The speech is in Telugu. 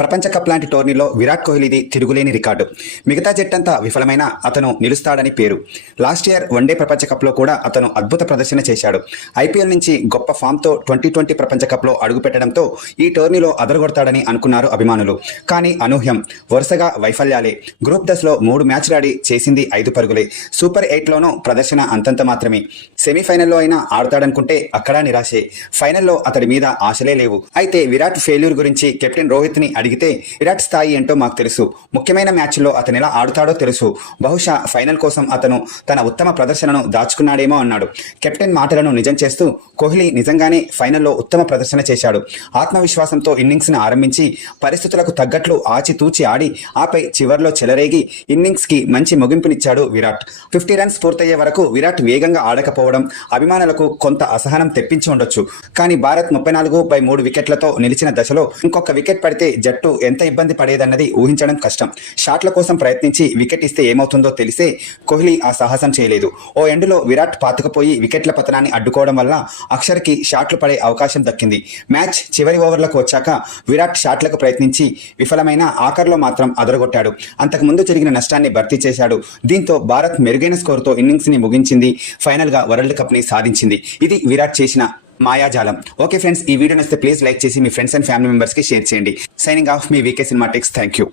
ప్రపంచ కప్ లాంటి టోర్నీలో విరాట్ కోహ్లీది తిరుగులేని రికార్డు. మిగతా జట్టంతా విఫలమైన అతను నిలుస్తాడని పేరు. లాస్ట్ ఇయర్ వన్డే ప్రపంచ కప్లో కూడా అతను అద్భుత ప్రదర్శన చేశాడు. ఐపీఎల్ నుంచి గొప్ప ఫామ్తో ట్వంటీ ట్వంటీ ప్రపంచ కప్లో అడుగుపెట్టడంతో ఈ టోర్నీలో అదరగొడతాడని అనుకున్నారు అభిమానులు. కానీ అనూహ్యం వరుసగా వైఫల్యాలే. గ్రూప్ దశలో మూడు మ్యాచ్లు ఆడి చేసింది ఐదు పరుగులే. సూపర్ ఎయిట్లోనూ ప్రదర్శన అంతంత మాత్రమే. సెమీఫైనల్లో అయినా ఆడతాడనుకుంటే అక్కడా నిరాశే. ఫైనల్లో అతడి మీద ఆశలే లేవు. అయితే విరాట్ ఫెయిల్యూర్ గురించి కెప్టెన్ రోహిత్ని అడిగి అడిగితే విరాట్ స్థాయి ఏంటో మాకు తెలుసు. ముఖ్యమైన మ్యాచ్లో అతను ఎలా ఆడుతాడో తెలుసు. బహుశా ఫైనల్ కోసం అతను తన ఉత్తమ ప్రదర్శనను దాచుకున్నాడేమో అన్నాడు. కెప్టెన్ మాటలను నిజం చేస్తూ కోహ్లీ నిజంగానే ఫైనల్లో ఉత్తమ ప్రదర్శన చేశాడు. ఆత్మవిశ్వాసంతో ఇన్నింగ్స్ను ఆరంభించి పరిస్థితులకు తగ్గట్లు ఆచితూచి ఆడి ఆపై చివర్లో చెలరేగి ఇన్నింగ్స్కి మంచి ముగింపునిచ్చాడు విరాట్. ఫిఫ్టీ రన్స్ పూర్తయ్యే వరకు విరాట్ వేగంగా ఆడకపోవడం అభిమానులకు కొంత అసహనం తెప్పించి ఉండొచ్చు. కానీ భారత్ ముప్పై నాలుగు బై మూడు వికెట్లతో నిలిచిన దశలో ఇంకొక వికెట్ పడితే జట్టు ఎంత ఇబ్బంది పడేదన్నది ఊహించడం కష్టం. షాట్ల కోసం ప్రయత్నించి వికెట్ ఇస్తే ఏమవుతుందో తెలిసే కోహ్లీ ఆ సాహసం చేయలేదు. ఓ ఎండులో విరాట్ పాతుకుపోయి వికెట్ల పతనాన్ని అడ్డుకోవడం వల్ల అక్షర్కి షాట్లు పడే అవకాశం దక్కింది. మ్యాచ్ చివరి ఓవర్లకు వచ్చాక విరాట్ షాట్లకు ప్రయత్నించి విఫలమైన ఆఖర్లో మాత్రం అదరగొట్టాడు. అంతకుముందు జరిగిన నష్టాన్ని భర్తీ చేశాడు. దీంతో భారత్ మెరుగైన స్కోర్తో ఇన్నింగ్స్ని ముగించింది. ఫైనల్గా వరల్డ్ కప్ని సాధించింది. ఇది విరాట్ చేసిన మాయాజాలం. ఓకే ఫ్రెండ్స్ ఈ వీడియో నచ్చితే ప్లీజ్ లైక్ చేసి మీ ఫ్రెండ్స్ అండ్ ఫ్యామిలీ మెంబర్స్కి షేర్ చేయండి. సైనింగ్ ఆఫ్ మీ వీకే సినిమాటిక్స్ థ్యాంక్ యూ